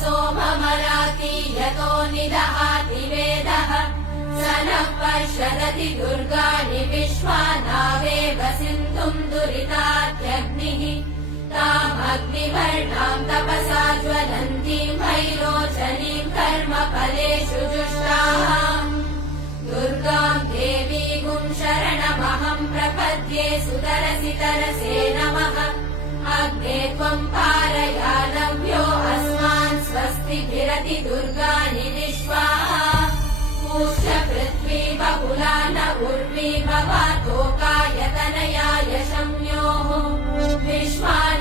सोममराति यतो निदहाति वेदः स नः पर्षदति दुर्गाणि विश्वानावेव सिन्धुम् दुरितात्यग्निः तामग्निवर्णाम् तपसा ज्वलन्तीम् भैरोचनीम् कर्मफलेषु जुष्टाम् दुर्गाम् देवीगुम् शरणमहम् प्रपद्ये सुतरसि तरसे नमः अग्ने त्वम् पारयानव्यो अस्मान् स्वस्तिभिरति दुर्गाणि विश्वाः पूष्य पृथ्वी बहुला न उर्वी भवातोकायतनयाय शम्योः विश्वानि